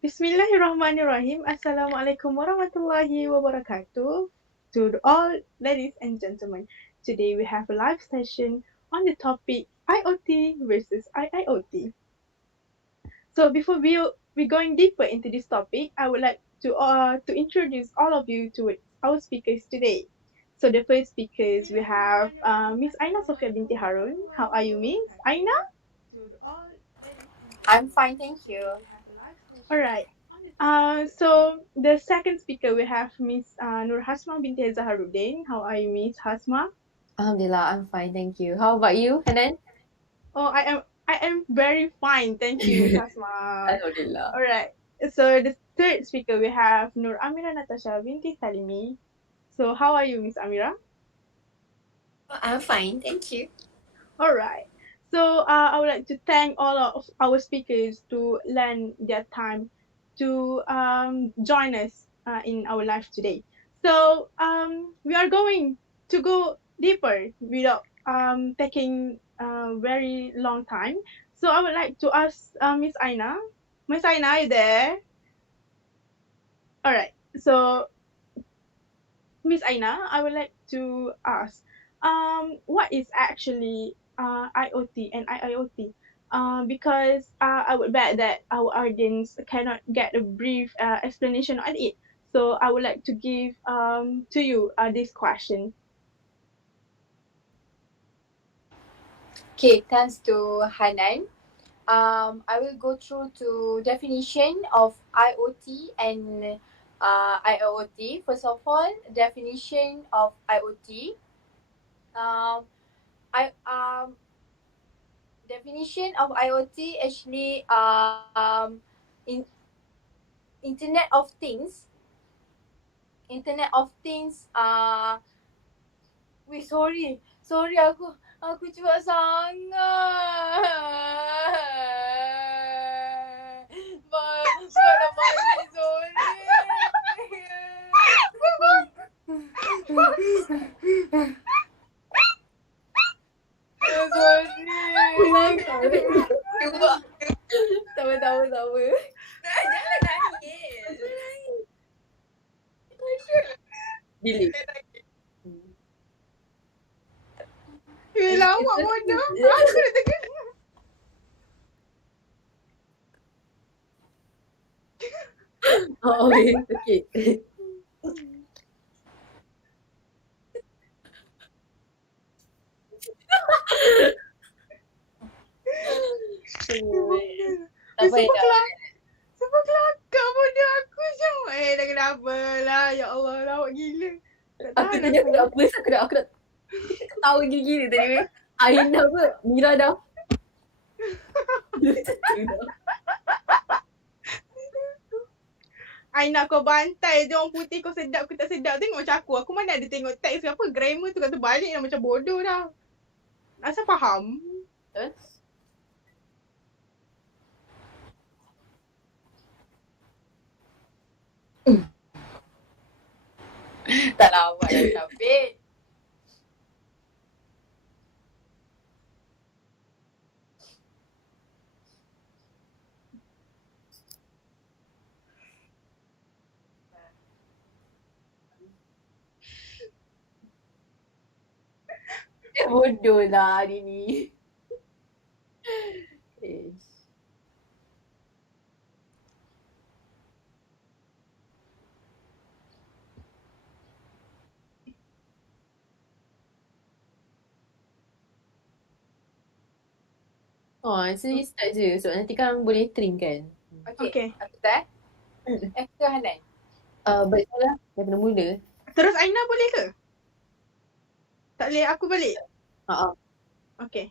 Bismillahirrahmanirrahim. Assalamualaikum warahmatullahi wabarakatuh. To all ladies and gentlemen, today we have a live session on the topic IoT versus IIoT. So before we going deeper into this topic, I would like to introduce all of you to our speakers today. So the first speakers we have Miss Aina Sofia binti Harun. How are you, Miss Aina? I'm fine, thank you. All right. So the second speaker we have Miss Nur Hasma binti Zaharuddin. How are you, Miss Hasma? Alhamdulillah, I'm fine, thank you. How about you, Hanan? Oh, I am very fine, thank you, Miss Hasma. Alhamdulillah. All right. So the third speaker we have Nur Amira Natasha binti Salimi. So how are you, Miss Amira? I'm fine, thank you. All right. So I would like to thank all of our speakers to lend their time to join us in our live today. So we are going to go deeper without taking a very long time. So I would like to ask Miss Aina. Miss Aina, are you there? All right. So Miss Aina, I would like to ask, what is actually IoT and IIoT? Because I would bet that our audience cannot get a brief explanation on it. So I would like to give to you this question. Okay, thanks to Hanan. I will go through to definition of IoT and IIoT. First of all, definition of IoT. Um, I Definition of IoT actually in Internet of Things. Internet of Things. Sorry aku cepat sangat. Malah balik sorry. Sorry. Cuba. Tawa. Jangan nangis. Delete. Lawak bodoh. Aku nak tengok. Oh, okay. Tak payah. Sebab kelakar bodoh aku je. Dah kenapa lah. Ya Allah, lawak gila. Tak Aku tahan tadi aku nak burst, aku nak ketawa gila-gila tadi. Aina apa? Mira dah. Aina kau bantai je orang putih kau sedap ke tak sedap. Tengok macam aku. Aku mana ada tengok teks apa. Grammar tu kat terbalik dah macam bodoh dah. Asal faham? Tak lawak dah Syafiq. Bodoh lah hari ni. Oh, actually start je. Sebab nanti kan boleh trim kan. Okay. Aku start. Aku Hanan. Baik lah. Daripada mula. Terus Aina boleh ke? Tak boleh aku balik? Haa. Okay.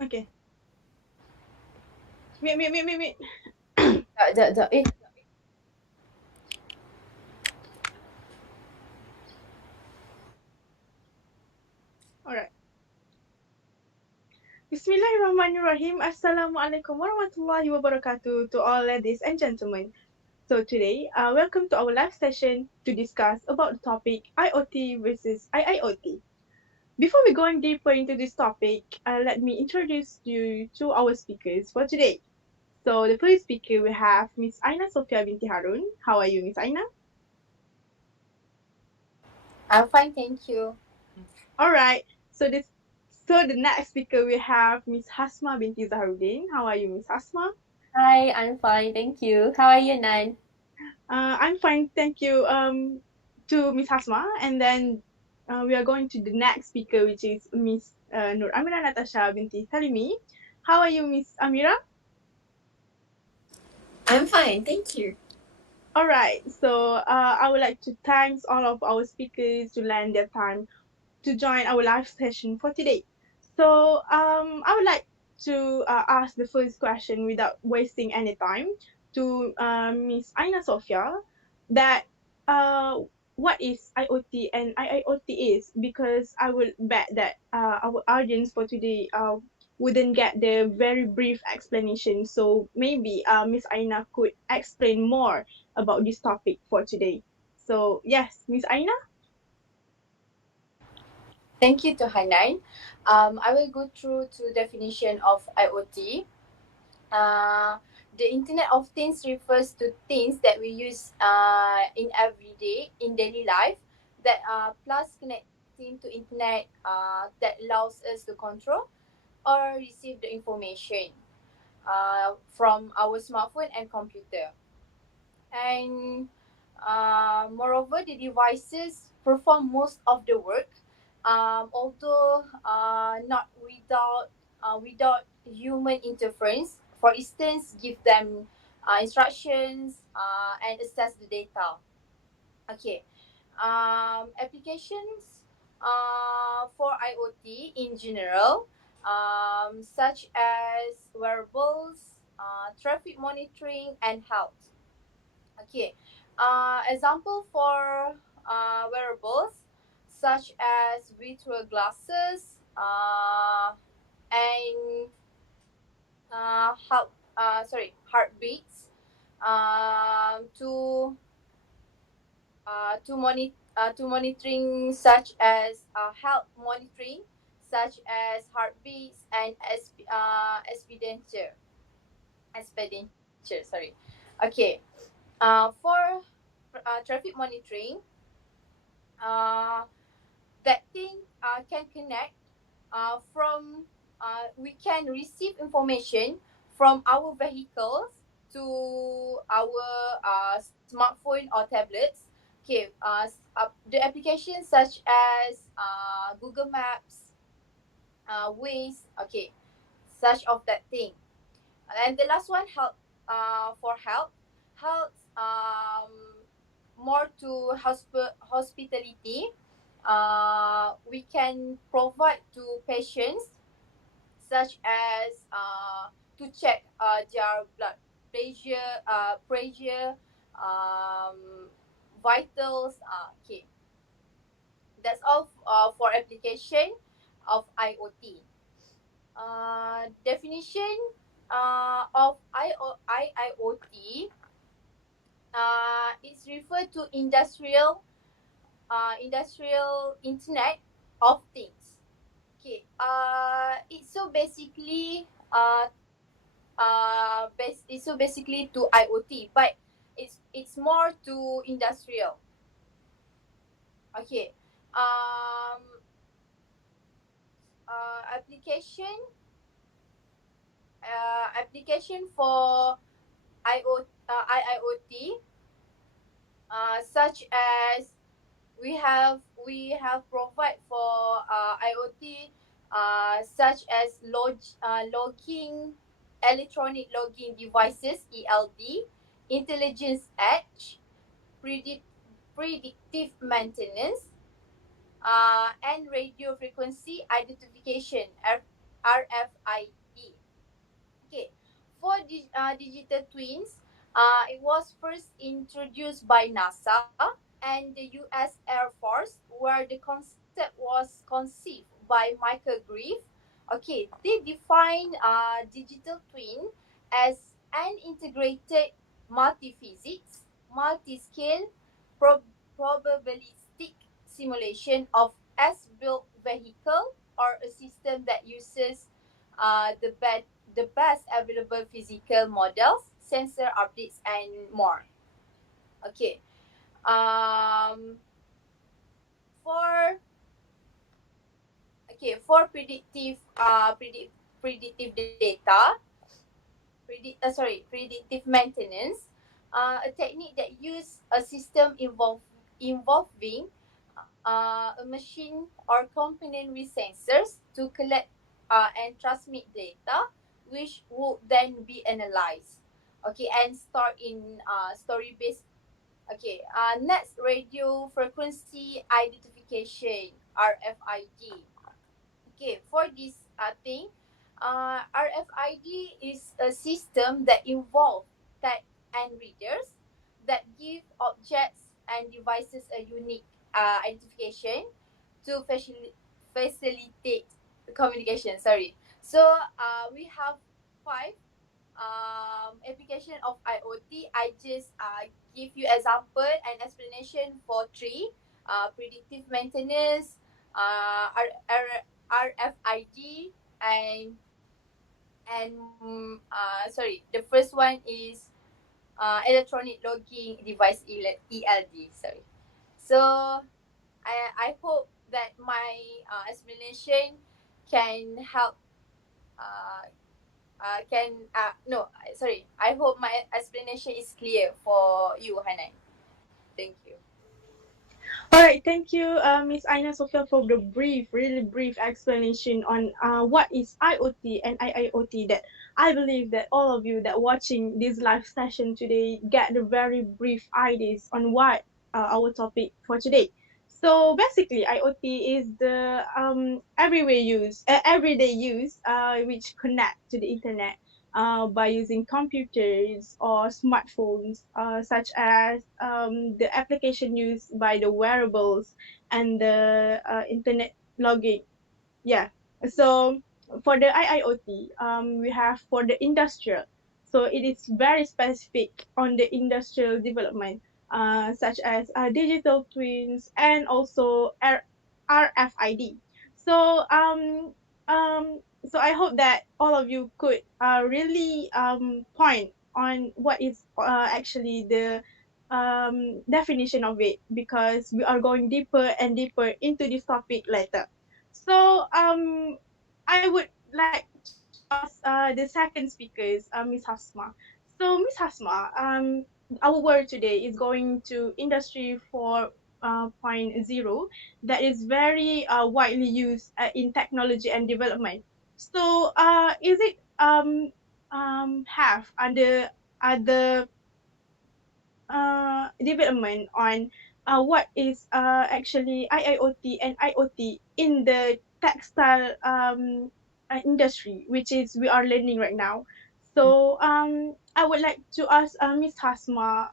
Okay. Mute. Sekejap. Alright. Bismillahirrahmanirrahim. Assalamualaikum warahmatullahi wabarakatuh to all ladies and gentlemen. So today, welcome to our live session to discuss about the topic IoT versus IIoT. Before we going deeper into this topic, let me introduce you to our speakers for today. So the first speaker we have Miss Aina Sofia binti Harun. How are you, Miss Aina? I'm fine, thank you. All right. So the next speaker we have Miss Hasma binti Zahrudin. How are you, Miss Hasma? Hi, I'm fine, thank you. How are you, Nan? I'm fine, thank you. To Miss Hasma, and then we are going to the next speaker, which is Miss Nur Amira Natasha binti Salimi. How are you, Miss Amira? I'm fine, thank you. All right. So I would like to thank all of our speakers to lend their time to join our live session for today. So I would like to ask the first question without wasting any time to Miss Aina Sofia that uh, what is IoT and IIoT is, because I would bet that our audience for today wouldn't get the very brief explanation. So maybe Miss Aina could explain more about this topic for today. So yes, Miss Aina. Thank you to Hainan. I will go through to definition of IoT. Uh, the Internet of Things refers to things that we use in everyday in daily life that are plus connecting to internet that allows us to control or receive the information from our smartphone and computer. And moreover, the devices perform most of the work, although not without human interference. For instance, give them instructions and access the data. Okay, applications for IoT in general, such as wearables, traffic monitoring, and health. Okay. Example for wearables such as virtual glasses and heartbeats to to monitoring such as health monitoring such as heartbeats and expenditure. Sorry. Okay. For traffic monitoring, uh, that thing can connect from we can receive information from our vehicles to our smartphone or tablets. Okay, the applications such as Google Maps, Waze, okay, such of that thing. And the last one, health. For health, more to hospitality. We can provide to patients such as to check their blood pressure, um, vitals. Okay, that's all for application of IoT. Definition of IIoT is referred to industrial internet of things. Okay. It's so basically it's so basically to IoT, but it's more to industrial. Okay. Um. Application. Application for IIoT, such as we have provide for IoT, such as logging, electronic logging devices (ELD), intelligence edge, predict, predictive maintenance, and radio frequency identification (RFID). Okay, for digital twins, it was first introduced by NASA and the U.S. Air Force, where the concept was conceived by Michael Grieve. Okay, they define digital twin as an integrated multi-physics, multi-scale, probabilistic simulation of as-built vehicle or a system that uses the the best available physical models, sensor updates, and more. Okay. Um, for for predictive data, predictive maintenance, a technique that use a system involving a machine or component with sensors to collect and transmit data, which would then be analyzed, okay, and stored in story based. Okay, next, radio frequency identification, RFID. Okay, for this thing, RFID is a system that involves tag and readers that give objects and devices a unique identification to facilitate communication. Sorry. So we have five application of IoT. I just give you example and explanation for three. Predictive maintenance, RFID, and the first one is electronic logging device, ELD. Sorry. So I hope that my explanation can help. Uh, can no sorry. I hope my explanation is clear for you, Hanan. Thank you. All right, thank you, Miss Aina Sofia, for the really brief explanation on what is IoT and IIoT. That I believe that all of you that watching this live session today get the very brief ideas on what our topic for today. So basically, IoT is the everyday use, which connect to the internet by using computers or smartphones, such as the application used by the wearables and the internet logging. Yeah. So for the IIoT, we have for the industrial. So it is very specific on the industrial development, such as digital twins and also RFID. So so I hope that all of you could really point on what is actually the definition of it, because we are going deeper and deeper into this topic later. So I would like to ask the second speakers, Miss Hasma. So Miss Hasma, our word today is going to Industry 4.0, that is very widely used in technology and development. So is it have under other development on what is actually IIoT and IoT in the textile industry, which is we are learning right now. So I would like to ask Miss Hasma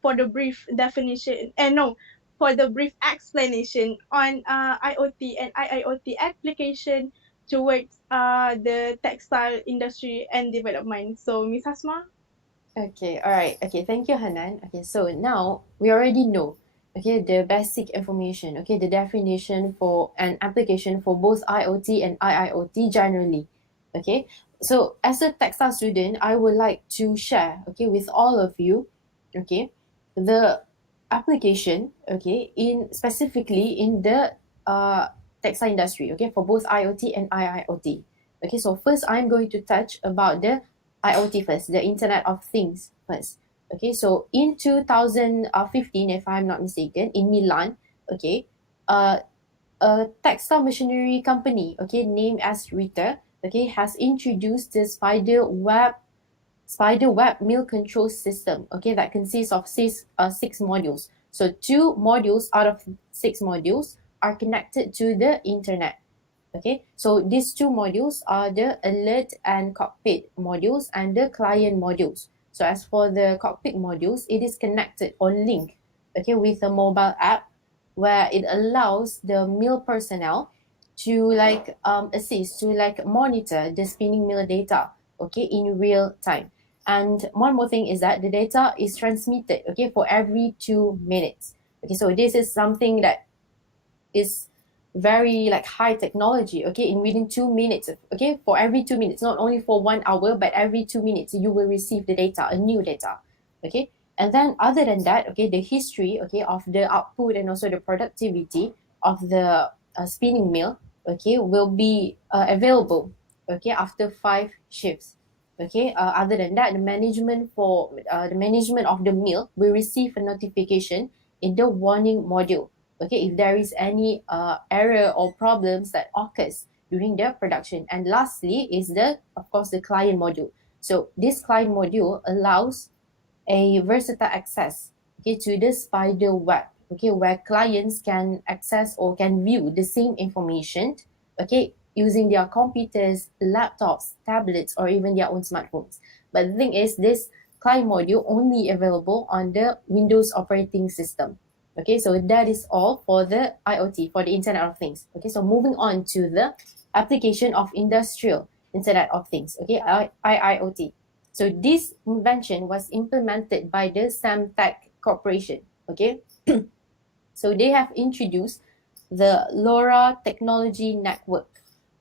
for the brief definition, and no, for the brief explanation on IoT and IIoT application towards the textile industry and development. So Miss Hasma. Okay, all right. Okay, thank you, Hanan. Okay, so now we already know, okay, the basic information, okay, the definition for an application for both IoT and IIoT generally. Okay, so as a textile student, I would like to share, okay, with all of you, okay, the application, okay, in specifically in the textile industry, okay, for both IoT and IIoT. Okay, so first I'm going to touch about the IoT first, the Internet of Things first. Okay, so in 2015, if I'm not mistaken, in Milan, okay, uh, a textile machinery company, okay, named as Rita, okay, has introduced the spider web mill control system, okay, that consists of six modules. So two modules out of six modules are connected to the internet. Okay, so these two modules are the alert and cockpit modules and the client modules. So as for the cockpit modules, it is connected or linked, okay, with a mobile app where it allows the mill personnel to assist to monitor the spinning mill data, okay, in real time. And one more thing is that the data is transmitted, okay, for every 2 minutes. Okay, so this is something that is very like high technology, okay, in within 2 minutes, okay, for every 2 minutes, not only for 1 hour, but every 2 minutes you will receive the data, a new data, okay. And then other than that, okay, the history, okay, of the output and also the productivity of the spinning mill, okay, will be available, okay, after 5 shifts, okay. Other than that, the management of the mill will receive a notification in the warning module, okay, if there is any error or problems that occurs during the production. And lastly is the, of course, the client module. So this client module allows a versatile access, okay, to the spider web, okay, where clients can access or can view the same information, okay, using their computers, laptops, tablets, or even their own smartphones. But the thing is, this client module only available on the Windows operating system. Okay, so that is all for the IoT, for the Internet of Things. Okay, so moving on to the application of industrial Internet of Things. Okay, IIoT. So this invention was implemented by the Samtec Corporation. Okay, so they have introduced the LoRa technology network,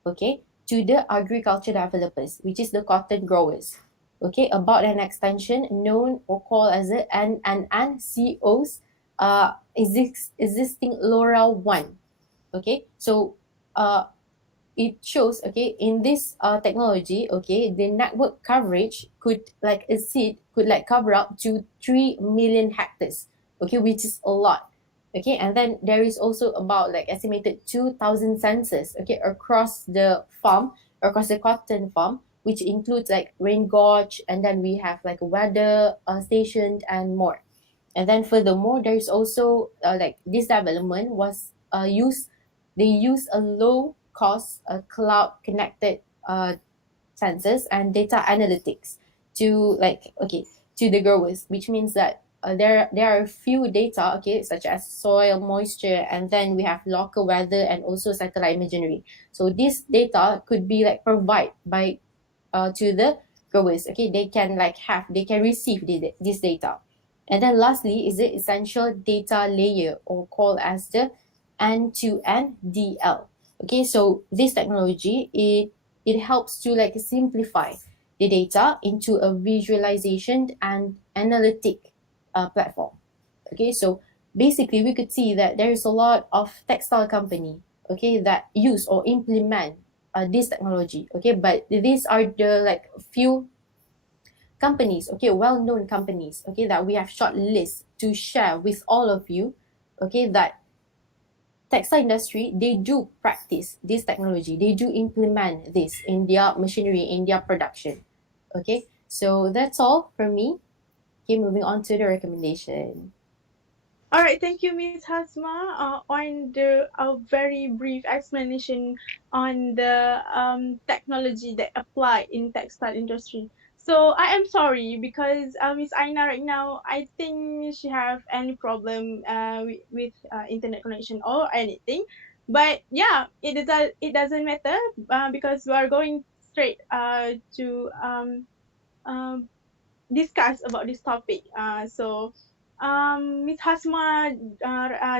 okay, to the agriculture developers, which is the cotton growers, okay, about an extension known or called as the NNNCO's existing LoRa 1. Okay, so it shows, okay, in this technology, okay, the network coverage could like exceed, could like cover up to 3 million hectares, okay, which is a lot, okay. And then there is also about like estimated 2,000 sensors, okay, across the farm, across the cotton farm, which includes like rain gauge, and then we have like weather station and more. And then furthermore, there's also like this development was used, they use a low cost cloud connected sensors and data analytics to like, okay, to the growers, which means that there are a few data, okay, such as soil moisture, and then we have local weather and also satellite imagery. So this data could be like provided by to the growers, okay, they can like have, they can receive this data. And then lastly is the essential data layer, or called as the end-to-end DL. Okay, so this technology, it helps to like simplify the data into a visualization and analytic platform. Okay, so basically we could see that there is a lot of textile company, okay, that use or implement this technology, okay. But these are the like few companies, okay, well-known companies, okay, that we have short list to share with all of you, okay, that textile industry, they do practice this technology, they do implement this in their machinery, in their production, okay. So that's all from me. Okay, moving on to the recommendation. All right, thank you, Miss Hasma, on the very brief explanation on the technology that apply in textile industry. So I am sorry because Miss Aina right now, I think she have any problem with internet connection or anything. But yeah, it doesn't matter because we are going straight to um discuss about this topic. Ms. Hasma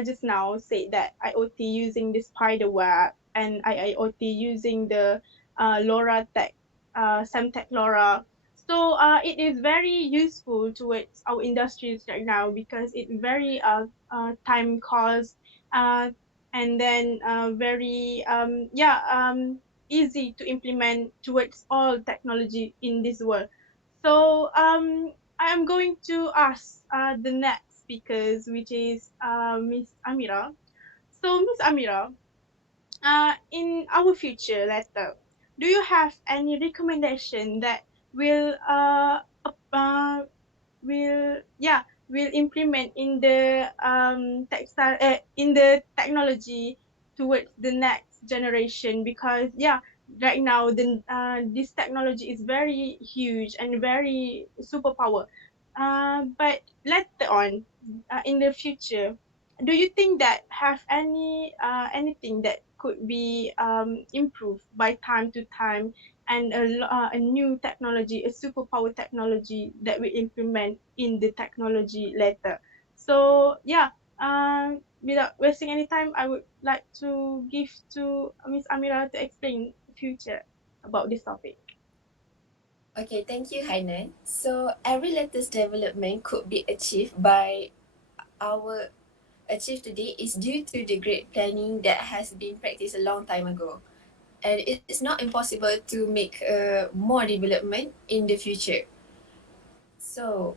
just now said that IoT using the spider web and IoT using the LoRa tech, Semtech LoRa. So it is very useful towards our industries right now because it very time cost uh, and then very easy to implement towards all technology in this world. So I am going to ask the next speakers, which is Miss Amira. So Miss Amira, in our future letter, do you have any recommendation that will will yeah will implement in the textile in the technology towards the next generation? Because yeah, right now the this technology is very huge and very superpower, but later on in the future, do you think that have anything that could be improved by time to time, and a new technology, a superpower technology that we implement in the technology later? So yeah, without wasting any time, I would like to give to Miss Amira to explain future about this topic. Okay, thank you, Hainan. So every latest development could be achieved by our achieved today is due to the great planning that has been practiced a long time ago. And it's not impossible to make more development in the future. So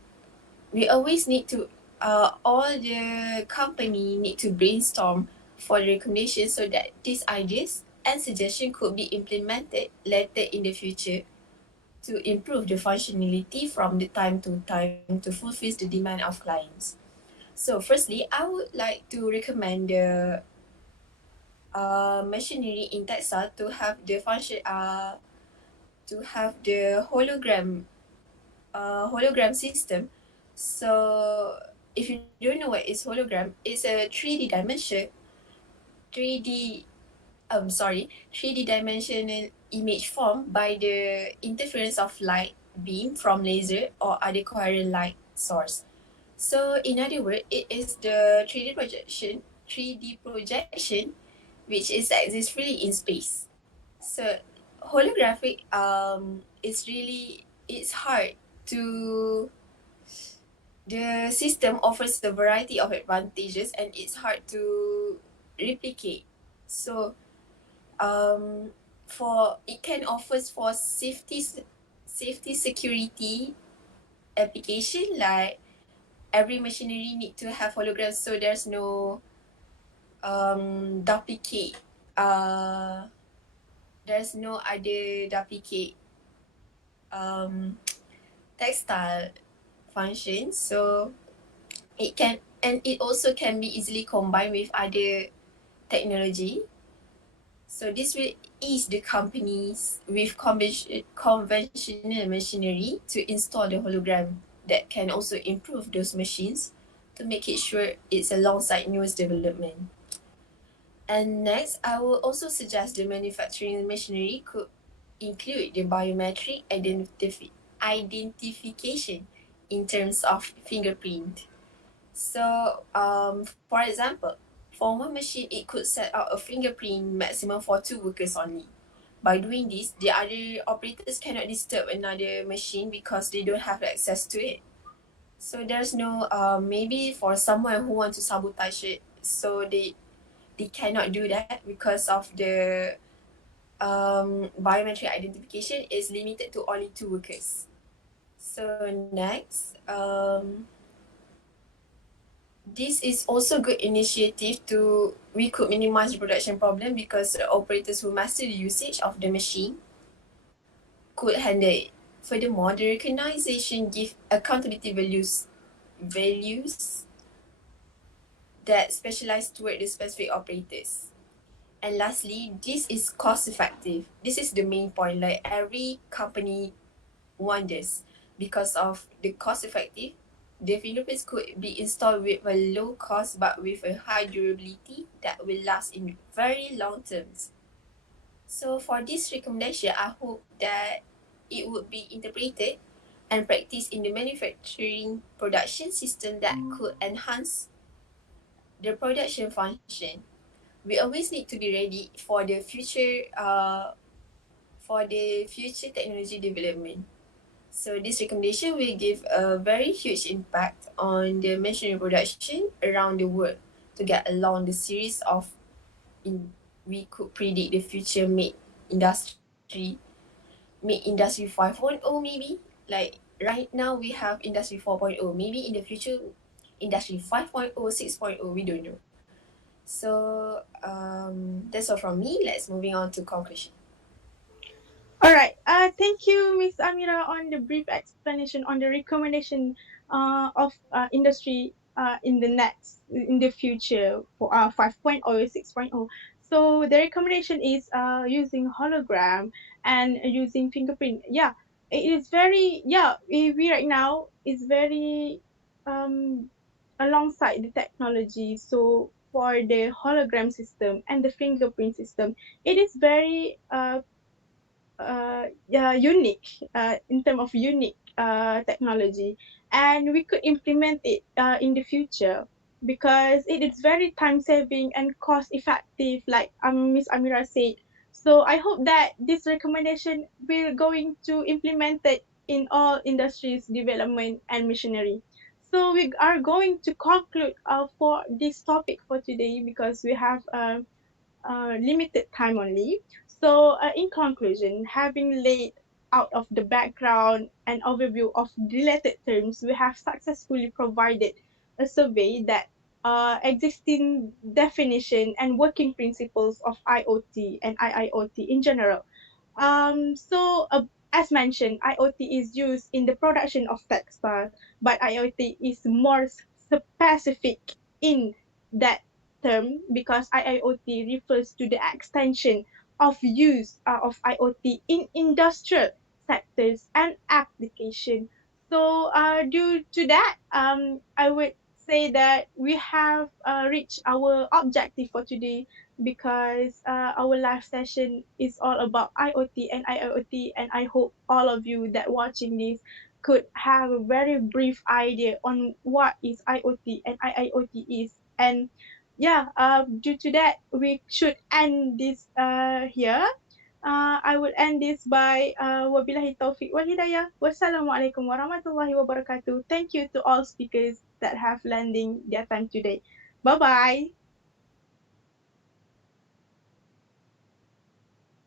we always need to, all the company need to brainstorm for the recommendation so that these ideas and suggestion could be implemented later in the future to improve the functionality from the time to time to fulfill the demand of clients. So firstly, I would like to recommend the machinery in Texas to have the function to have the hologram system. So if you don't know what is hologram, it's a 3D dimension 3D 3D dimensional image formed by the interference of light beam from laser or other coherent light source. So in other words, it is the 3D projection which is exists freely in space. So holographic is really it's hard to the system offers a variety of advantages and it's hard to replicate. So for it can offers for safety security application like every machinery need to have holograms so there's no duplicate uh there's no other duplicate um textile function. So it can and it also can be easily combined with other technology. So this will ease the companies with conventional machinery to install the hologram that can also improve those machines to make it sure it's alongside newest development. And next, I will also suggest the manufacturing machinery could include the biometric identification in terms of fingerprint. So, for example, for one machine, it could set out a fingerprint maximum for 2 workers only. By doing this, the other operators cannot disturb another machine because they don't have access to it. So there's no maybe for someone who wants to sabotage it, so they cannot do that because of the biometric identification is limited to only 2 workers. So next, this is also good initiative to we could minimize the production problem because the operators who master the usage of the machine could handle it. Furthermore, the recognition give accountability values that specialize toward the specific operators. And lastly, this is cost effective. This is the main point. Like every company want this because of the cost effective. The fingerprints could be installed with a low cost but with a high durability that will last in very long terms. So for this recommendation, I hope that it would be interpreted and practiced in the manufacturing production system that could enhance the production function. We always need to be ready for the future technology development. So this recommendation will give a very huge impact on the machinery production around the world to get along the series of we could predict the future industry industry 5.0 maybe. Like right now we have industry 4.0. Maybe in the future industry 5.0, 6.0, we don't know. So that's all from me. Let's moving on to conclusion. All right. Thank you, Miss Amira, on the brief explanation on the recommendation of industry in the future for 5.0 or 6.0. So the recommendation is using hologram and using fingerprint. Yeah, it is very we right now is very um alongside the technology. So for the hologram system and the fingerprint system, it is very yeah, unique in terms of unique technology, and we could implement it in the future. because it is very time saving and cost effective, like Miss Amira said. So I hope that this recommendation will going to implement it in all industries development and missionary. So we are going to conclude for this topic for today because we have limited time only. So, in conclusion, having laid out of the background and overview of related terms, we have successfully provided a survey that existing definition and working principles of IoT and IIoT in general. As mentioned, IoT is used in the production of textile, but IoT is more specific in that term because IIoT refers to the extension of use of IoT in industrial sectors and application. So, due to that, I would say that we have reached our objective for today because our live session is all about IoT and IIoT, and I hope all of you that watching this could have a very brief idea on what is IoT and IIoT is. And yeah, due to that, we should end this here. I will end this by wabillahi taufiq wal hidayah. Wassalamualaikum warahmatullahi wabarakatuh. Thank you to all speakers that have lending their time today. Bye bye.